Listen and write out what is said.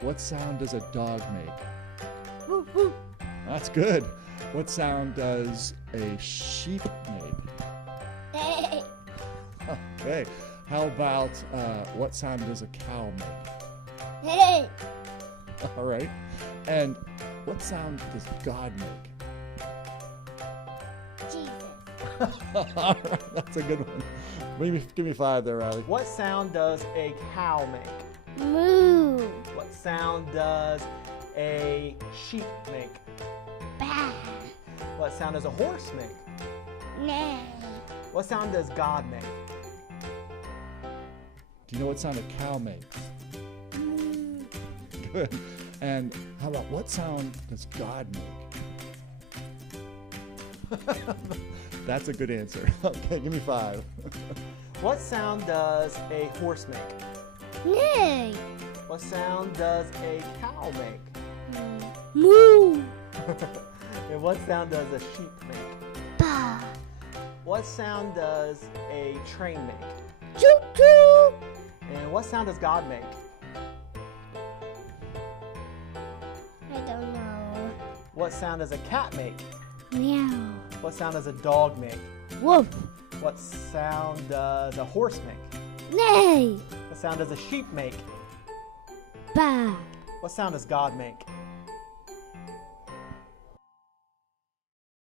What sound does a dog make? Woof, woof. That's good. What sound does a sheep make? Hey. Okay. How about what sound does a cow make? Hey. All right. And what sound does God make? Jesus. All right, that's a good one. Give me five there, Riley. What sound does a cow make? Moo. What sound does a sheep make? Bah. What sound does a horse make? Nay. What sound does God make? Do you know what sound a cow makes? Moo. Good. And how about what sound does God make? That's a good answer. Okay, give me five. What sound does a horse make? Nay. What sound does a cow make? Moo. And what sound does a sheep make? Bah. What sound does a train make? Choo choo. And what sound does God make? I don't know. What sound does a cat make? Meow. What sound does a dog make? Woof. What sound does a horse make? Nay. What sound does a sheep make? Bah. What sound does God make?